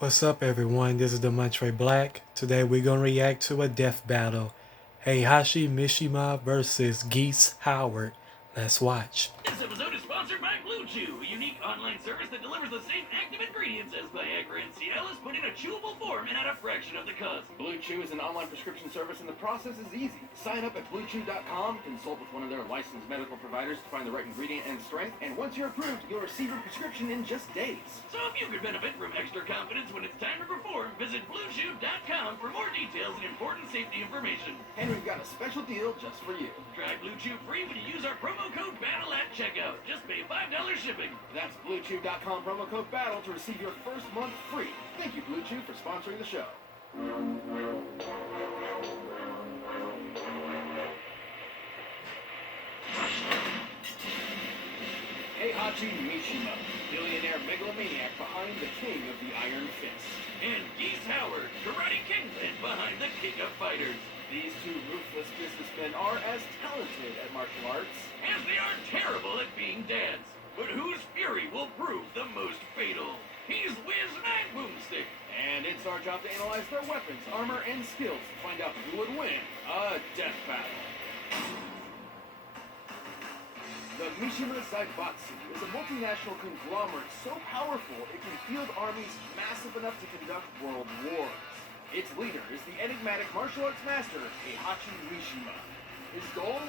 What's up, everyone? This is the Montre Black. Today we're gonna react to a death battle. Heihachi Mishima versus Geese Howard. Let's watch. This episode is sponsored by Blue Chew, a unique online service that delivers the same active ingredients as Viagra and Cialis, but in a chewable form and at a fraction of the cost. Blue Chew is an online prescription service, and the process is easy. Sign up at BlueChew.com, consult with one of their licensed medical providers to find the right ingredient and strength, and once you're approved, you'll receive your prescription in just days. So if you could benefit from extra confidence when it's time to perform, visit BlueChew.com for more details and important safety information. And we've got a special deal just for you. Try Blue Chew free when you use our promo code BATTLE at checkout. Just pay $5 shipping. That's BlueChew.com promo code BATTLE to receive your first month free. Thank you, Blue Chew, for sponsoring the show. Heihachi Mishima, billionaire megalomaniac behind the king of the Iron Fist. And Geese Howard, karate kingpin behind the King of Fighters. These two ruthless businessmen are as talented at martial arts as they are terrible at being dads. But whose fury will prove the most fatal? He's Whiz Man Boomstick. and it's our job to analyze their weapons, armor, and skills to find out who would win a death battle. The Mishima Zaibatsu is a multinational conglomerate so powerful it can field armies massive enough to conduct world wars. Its leader is the enigmatic martial arts master, Heihachi Mishima. His goal?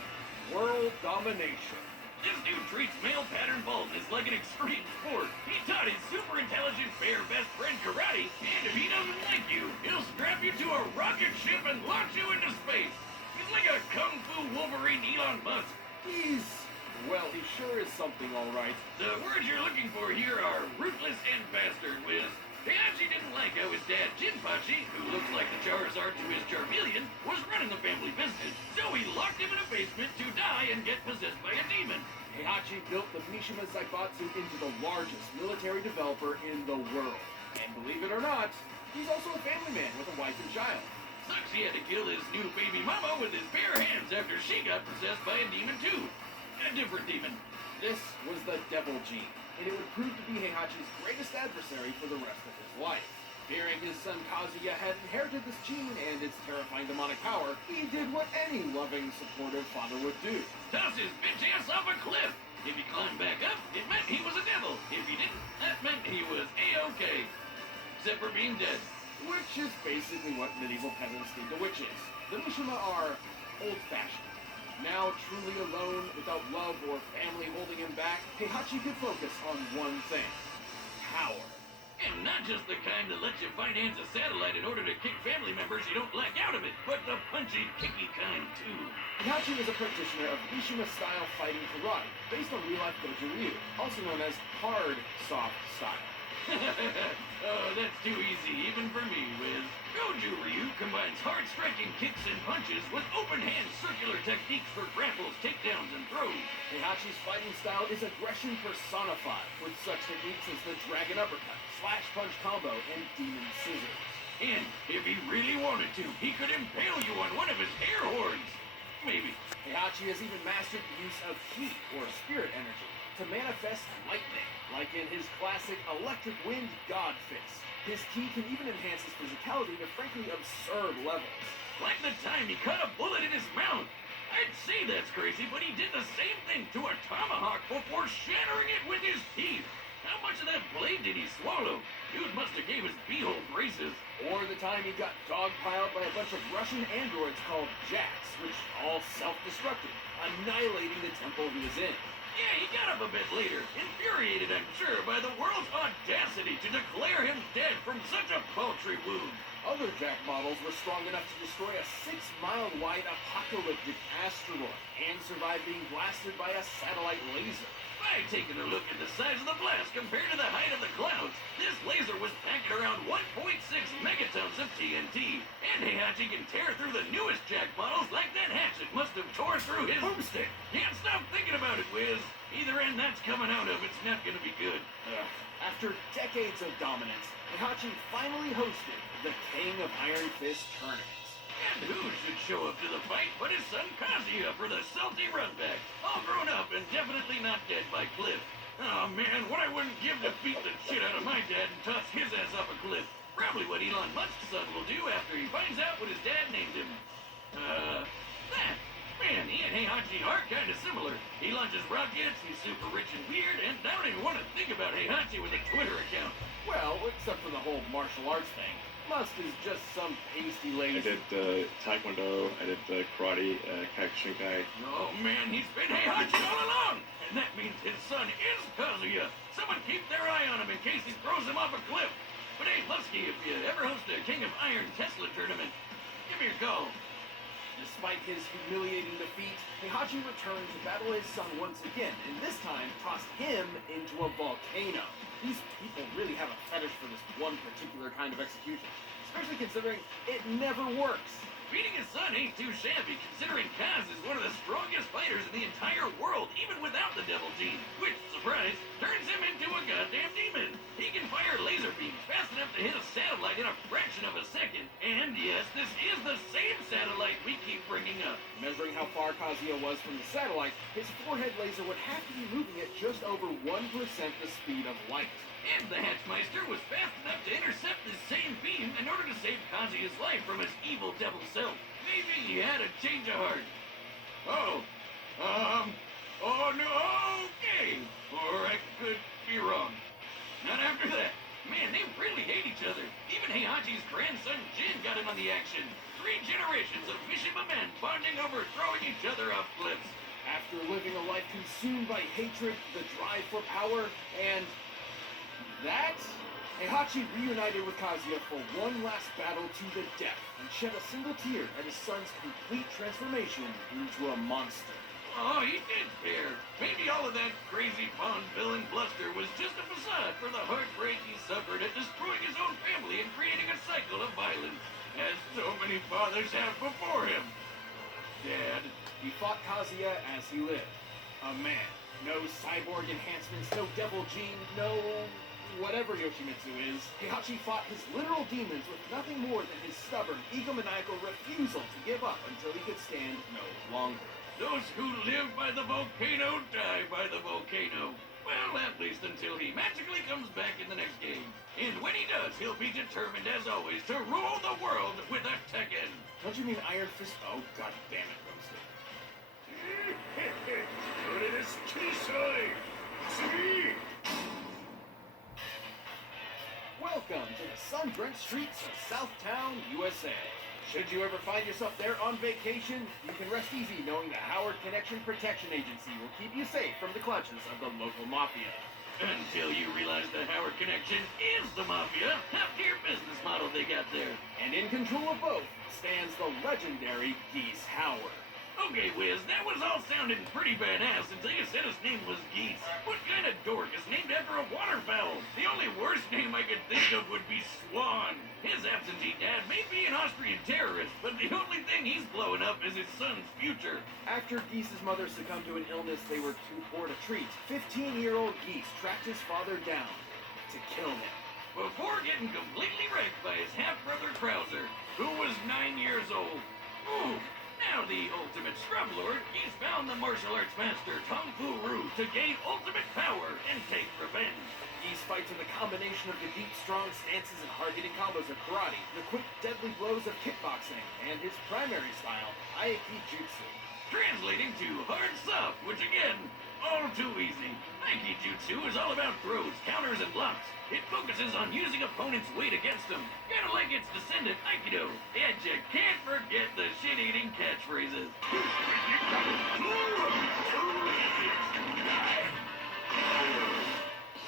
World domination. This dude treats male pattern baldness like an extreme sport. He taught his super intelligent bear best friend karate, and if he doesn't like you, he'll strap you to a rocket ship and launch you into space. He's like a kung fu Wolverine Elon Musk. Well, he sure is something, all right. The words you're looking for here are ruthless and bastard, Wiz. Heihachi didn't like how his dad, Jinpachi, who looks like the Charizard to his Charmeleon, was running the family business. So he locked him in a basement to die and get possessed by a demon. Heihachi built the Mishima Zaibatsu into the largest military developer in the world. And believe it or not, he's also a family man with a wife and child. Sucks he had to kill his new baby mama with his bare hands after she got possessed by a demon too. A different demon. This was the Devil Gene, and it would prove to be Heihachi's greatest adversary for the rest of his life. Fearing his son Kazuya had inherited this gene and its terrifying demonic power, he did what any loving, supportive father would do. Toss his bitch ass off a cliff. If he climbed back up, it meant he was a devil. If he didn't, that meant he was A-OK. Except for being dead. Which is basically what medieval peasants did to witches. The Mishima are old-fashioned. Now truly alone, without love or family holding him back, Heihachi could focus on one thing: power. And not just the kind that lets you finance a satellite in order to kick family members you don't like out of it, but the punchy, kicky kind too. Heihachi is a practitioner of Mishima-style fighting karate, based on real-life Goju Ryu, also known as hard, soft style. Oh, that's too easy, even for me, Wiz. Goju Ryu combines hard-striking kicks and punches with open-hand circular techniques for grapples, takedowns, and throws. Heihachi's fighting style is aggression personified, with such techniques as the dragon uppercut, slash punch combo, and demon scissors. And if he really wanted to, he could impale you on one of his air horns. Maybe. Heihachi has even mastered the use of heat, or spirit energy, to manifest lightning, like in his classic Electric Wind God Fist. His ki can even enhance his physicality to frankly absurd levels. Like the time he cut a bullet in his mouth. I'd say that's crazy, but he did the same thing to a tomahawk before shattering it with his teeth. How much of that blade did he swallow? Dude must have gave his beehole braces. Or the time he got dogpiled by a bunch of Russian androids called Jacks, which all self-destructed, annihilating the temple he was in. Yeah, he got up a bit later, infuriated, I'm sure, by the world's audacity to declare him dead from such a paltry wound. Other Jack models were strong enough to destroy a 6-mile-wide apocalyptic asteroid and survive being blasted by a satellite laser. By taking a look at the size of the blast compared to the height of the clouds, this laser was packing around 1.6 megatons of TNT. And Heihachi can tear through the newest Jack models like that hatchet must have tore through his Boomstick. Can't stop thinking about it, Wiz. Either end that's coming out of, it's not gonna be good. After decades of dominance, Heihachi finally hosted the King of Iron Fist tournaments. And who should show up to the fight but his son Kazuya for the salty runback, all grown up and definitely not dead by Cliff. Oh man, what I wouldn't give to beat the shit out of my dad and toss his ass off a cliff. Probably what Elon Musk's son will do after he finds out what his dad named him. That. Man, he and Heihachi are kinda similar. He launches rockets, he's super rich and weird, and I don't even want to think about Heihachi with a Twitter account. Well, except for the whole martial arts thing. Musk is just some pasty I lazy. did Taekwondo, I did karate, Kyokushinkai. Oh man, he's been Heihachi all along! And that means his son is Kazuya. Someone keep their eye on him in case he throws him off a cliff. But hey, Lusky, if you ever host a King of Iron Tesla tournament, give me a call. Despite his humiliating defeat, Heihachi returned to battle his son once again, and this time tossed him into a volcano. These people really have a fetish for this one particular kind of execution, especially considering it never works. Beating his son ain't too shabby, considering Kaz is one of the strongest fighters in the entire world, even without the Devil Gene, which, surprise, turns him into a goddamn demon. He can fire laser beams fast enough to hit a satellite in a fraction of a second. And yes, this is the same satellite we keep bringing up. Measuring how far Kazuya was from the satellite, his forehead laser would have to be moving at just over 1% the speed of light. And the Hatchmeister was fast enough to intercept this same beam in order to save Kazuya's life from his evil devil self. Maybe he had a change of heart. Oh no, okay. Or I could be wrong. Not after that. Man, they really hate each other. Even Heihachi's grandson Jin got in on the action. 3 generations of Mishima men bonding over throwing each other off cliffs. After living a life consumed by hatred, the drive for power, and that, Heihachi reunited with Kazuya for one last battle to the death and shed a single tear at his son's complete transformation into a monster. Oh, he did care. Maybe all of that crazy Bond villain bluster was just a facade for the heartbreak he suffered at destroying his own family and creating a cycle of violence, as so many fathers have before him. Dad. He fought Kazuya as he lived. A man. No cyborg enhancements, no devil gene, no whatever Yoshimitsu is. Heihachi fought his literal demons with nothing more than his stubborn, egomaniacal refusal to give up until he could stand no longer. Those who live by the volcano die by the volcano. Well, at least until he magically comes back in the next game. And when he does, he'll be determined as always to rule the world with a Tekken. Don't you mean Iron Fist? Oh, god damn it, Roasted. Welcome to the sun-drenched streets of Southtown, USA. Should you ever find yourself there on vacation, you can rest easy knowing the Howard Connection Protection Agency will keep you safe from the clutches of the local mafia. Until you realize the Howard Connection is the mafia. Half-tier business model they got there. And in control of both stands the legendary Geese Howard. Okay, Wiz, that was all sounding pretty badass until you said his name was Geese. What kind of dork is named after a waterfowl? The only worse name I could think of would be Swan. His absentee dad may be an Austrian terrorist, but the only thing he's blowing up is his son's future. After Geese's mother succumbed to an illness they were too poor to treat, 15-year-old Geese tracked his father down to kill him. Before getting completely wrecked by his half-brother Krauser, who was 9 years old. Ooh. Now the ultimate scrub lord, he's found the martial arts master Tong Fu Ru to gain ultimate power and take revenge. Geese fights with a combination of the deep, strong stances and hard-hitting combos of karate, the quick, deadly blows of kickboxing, and his primary style, Aiki Jutsu. Translating to hard soft, which again, all too easy. Aiki Jutsu is all about throws, counters, and blocks. It focuses on using opponents' weight against them, kinda like its descendant Aikido. And you can't forget the shit-eating catchphrases.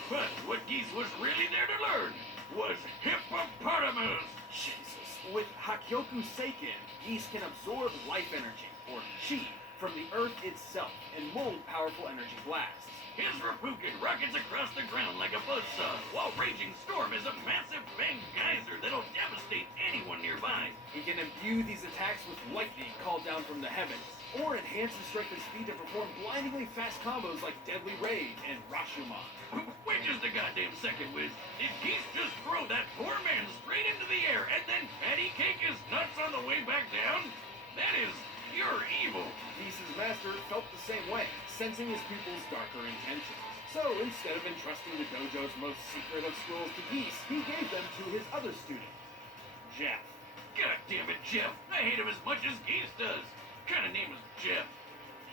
But what Geese was really there to learn was hippopotamus. Jesus. With Hakyoku Seiken, Geese can absorb life energy, or chi, from the earth itself and mold powerful energy blasts. His Rapukin rockets across the ground like a buzzsaw, while Raging Storm is a massive bang geyser that'll devastate anyone nearby. He can imbue these attacks with lightning called down from the heavens, or enhance his strength and speed to perform blindingly fast combos like Deadly Raid and Rashomon. Wait just a goddamn second, Wiz. Did Geese just throw that poor man straight into the air and then patty cake his nuts on the way back down? That is pure evil. Geese's master master felt the same way, sensing his pupil's darker intentions. So instead of entrusting the dojo's most secret of schools to Geese, he gave them to his other student, Jeff. God damn it, Jeff. I hate him as much as Geese does. What kind of name is Jeff?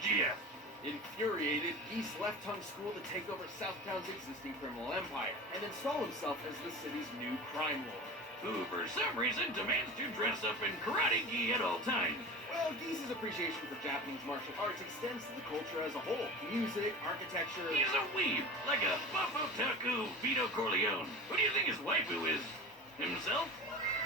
Jeff. Infuriated, Geese left Tongue School to take over Southtown's existing criminal empire and install himself as the city's new crime lord. Who, for some reason, demands to dress up in karate gi at all times. Well, Geese's appreciation for Japanese martial arts extends to the culture as a whole. Music, architecture... He's a weeb, like a buff otaku Vito Corleone. Who do you think his waifu is? Himself?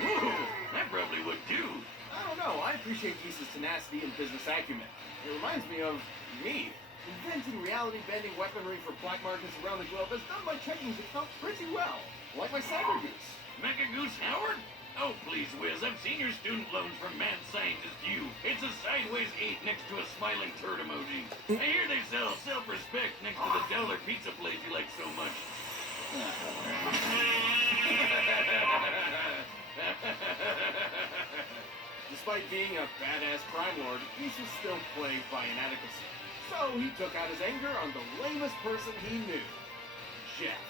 Ooh, that probably would too. I don't know, I appreciate Geese's tenacity and business acumen. It reminds me of me. Inventing reality-bending weaponry for black markets around the globe has done my checking account pretty well. Like my Cyber Goose. Mecha Goose Howard? Oh, please, Wiz, I've seen your student loans from Mad Scientist U. It's a sideways 8 next to a smiling turd emoji. I hear they sell self-respect next to the dollar pizza place you like so much. Despite being a badass crime lord, Geese was still plagued by inadequacy. So he took out his anger on the lamest person he knew, Jeff.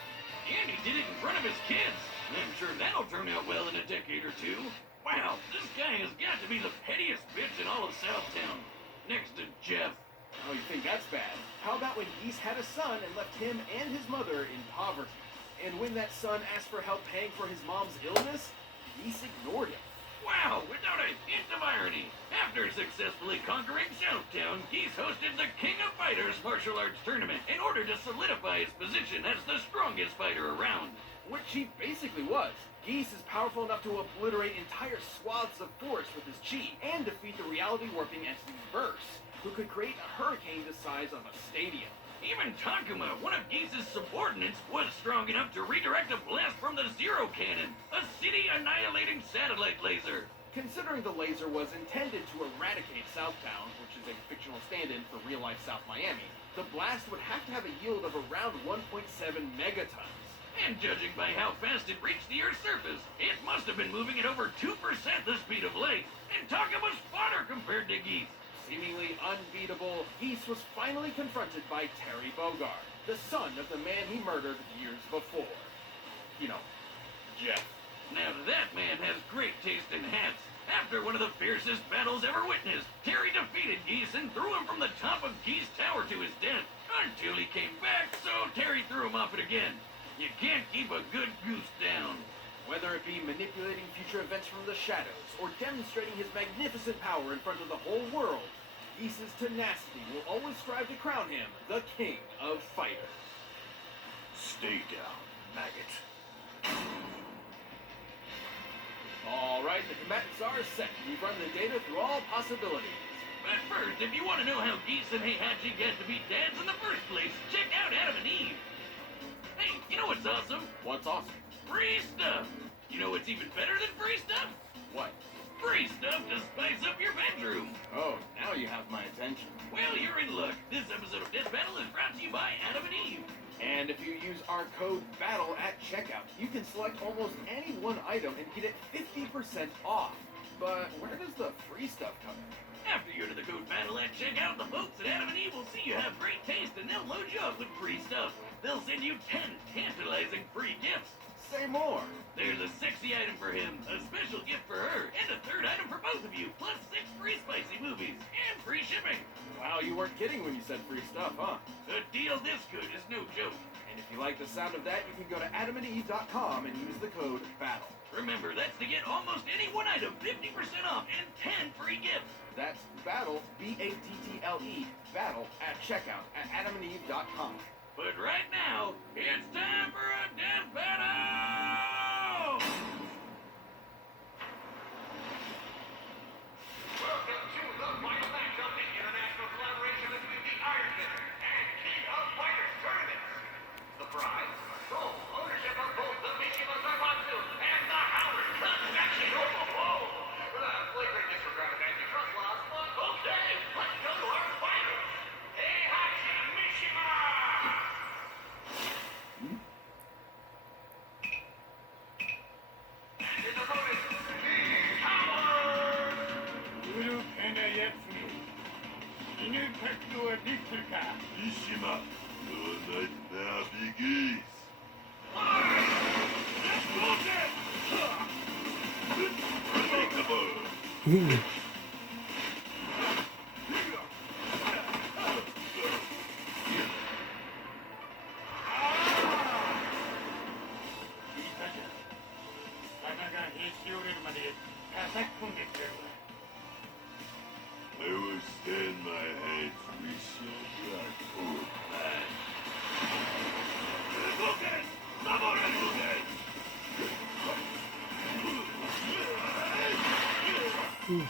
And he did it in front of his kids. I'm sure that'll turn out well in a decade or two. Wow, this guy has got to be the pettiest bitch in all of Southtown. Next to Jeff. Oh, you think that's bad? How about when Geese had a son and left him and his mother in poverty? And when that son asked for help paying for his mom's illness, Geese ignored him. Wow, without a hint of irony. After successfully conquering Southtown, Geese hosted the King of Fighters martial arts tournament in order to solidify his position as the strongest fighter around. Which he basically was. Geese is powerful enough to obliterate entire swaths of forest with his chi and defeat the reality-warping entity Verse, who could create a hurricane the size of a stadium. Even Takuma, one of Geese's subordinates, was strong enough to redirect a blast from the Zero Cannon, a city-annihilating satellite laser. Considering the laser was intended to eradicate Southtown, which is a fictional stand-in for real-life South Miami, the blast would have to have a yield of around 1.7 megatons. And judging by how fast it reached the Earth's surface, it must have been moving at over 2% the speed of light, and Takuma's fodder compared to Geese. Seemingly unbeatable, Geese was finally confronted by Terry Bogard, the son of the man he murdered years before. You know, Jeff. Now that man has great taste in hats. After one of the fiercest battles ever witnessed, Terry defeated Geese and threw him from the top of Geese Tower to his death. Until he came back, so Terry threw him off it again. You can't keep a good goose down. Whether it be manipulating future events from the shadows or demonstrating his magnificent power in front of the whole world, Geese's tenacity will always strive to crown him the King of Fighters. Stay down, maggot. Alright, the combatants are set. We've run the data through all possibilities. But first, if you want to know how Geese and Heihachi got to be dads in the first place, check out Adam and Eve. Hey, you know what's awesome? What's awesome? Free stuff! You know what's even better than free stuff? What? Free stuff to spice up your bedroom! Oh, now you have my attention. Well, you're in luck. This episode of Death Battle is brought to you by Adam and Eve. And if you use our code BATTLE at checkout, you can select almost any one item and get it 50% off. But where does the free stuff come in? After you enter the code BATTLE at checkout, the folks at Adam and Eve will see you have great taste and they'll load you up with free stuff. They'll send you 10 tantalizing free gifts. Say more. There's a sexy item for him, a special gift for her, and a third item for both of you, plus 6 free spicy movies, and free shipping. Wow, you weren't kidding when you said free stuff, huh? A deal this good is no joke. And if you like the sound of that, you can go to adamandeve.com and use the code BATTLE. Remember, that's to get almost any one item 50% off and 10 free gifts. That's BATTLE, B-A-T-T-L-E, BATTLE at checkout at adamandeve.com. But right now, it's time for a death battle! Welcome to the final match of the international collaboration between the Iron Fitter and King of Fighters tournaments. The prize, sole ownership of both the Mishima Zaibatsu and the Howard Transaction. Oh, flagrant disregard of antitrust laws, but okay, let's go to our fighters. Heihachi Mishima! Tektua Nitsuka. Mishima, your nightmare begins. Let's close it! Ooh. I will stand my hands, Risha Yaku. Hadouken! Double Hadouken! Ooh.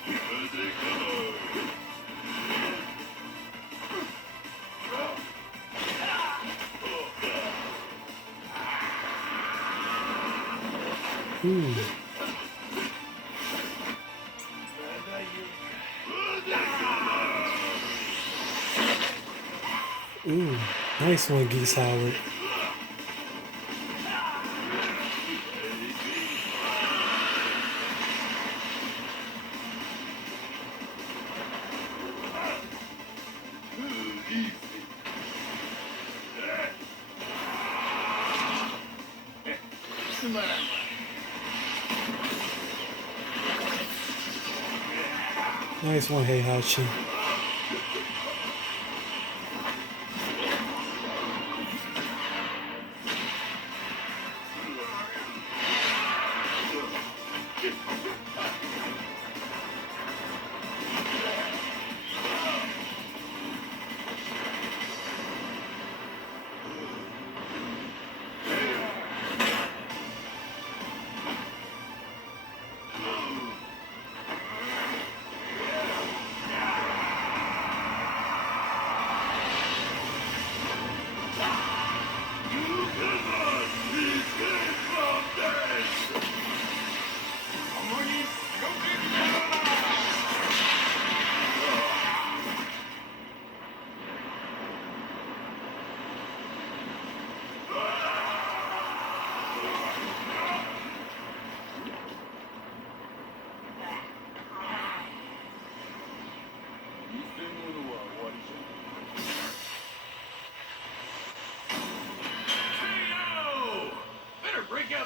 Ooh. Nice one, Geese Howard. Nice one, Heihachi.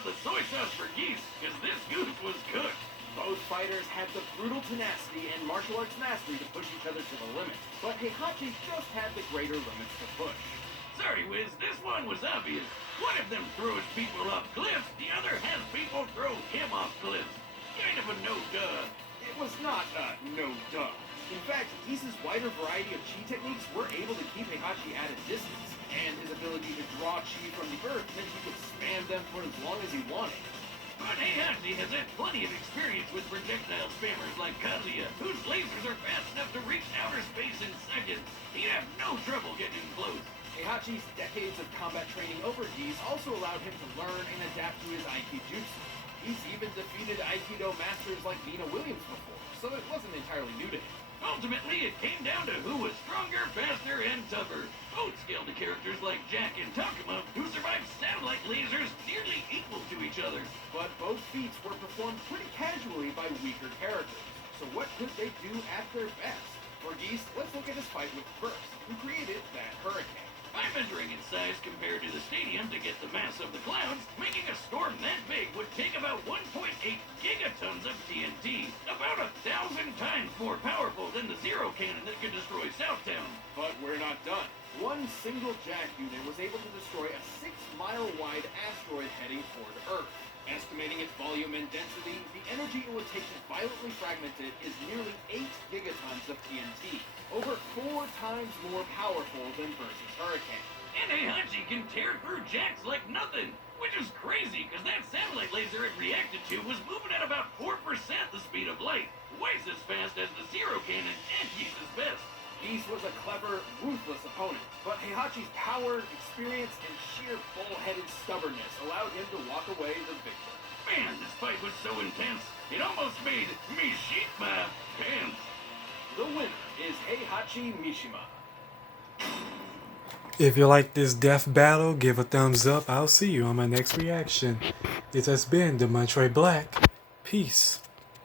The soy sauce for Geese, because this goose was cooked. Both fighters had the brutal tenacity and martial arts mastery to push each other to the limit, but Heihachi just had the greater limits to push. Sorry, Wiz, this one was obvious. One of them throws people off cliffs, the other has people throw him off cliffs. Kind of a no-duh. It was not a no-duh. In fact, Geese's wider variety of chi techniques were able to keep Heihachi at a distance, and his ability to draw chi from the earth meant he could spam them for as long as he wanted. But Heihachi has had plenty of experience with projectile spammers like Kazuya, whose lasers are fast enough to reach outer space in seconds. He'd have no trouble getting close. Heihachi's decades of combat training over Geese also allowed him to learn and adapt to his Aikijutsu. He's even defeated Aikido masters like Nina Williams before, so it wasn't entirely new to him. Ultimately, it came down to who was stronger, faster, and tougher. Both scaled to characters like Jack and Takuma, who survived satellite lasers nearly equal to each other. But both feats were performed pretty casually by weaker characters. So what could they do at their best? For Geese, let's look at his fight with Burst, who created that hurricane. By measuring in size compared to the stadium to get the mass of the clouds, making a storm that big would take about 1.8 gigatons of TNT, about 1,000 times more powerful than the Zero Cannon that could destroy Southtown. But we're not done. One single Jack unit was able to destroy a 6-mile-wide asteroid heading toward Earth. Estimating its volume and density, the energy it would take to violently fragment it is nearly 8 gigatons of TNT, over 4 times more powerful than Burst's Hurricane. And Heihachi can tear through Jacks like nothing, which is crazy because that satellite laser it reacted to was moving at about 4% the speed of light, twice as fast as the Zero Cannon and Geese's best. Geese was a clever, ruthless opponent, but Heihachi's power, experience, and sheer bull-headed stubbornness allowed him to walk away the victor. Man, this fight was so intense, it almost made me shit my pants. The winner is Heihachi Mishima. If you like this death battle, give a thumbs up. I'll see you on my next reaction. This has been the Demontre Black. Peace.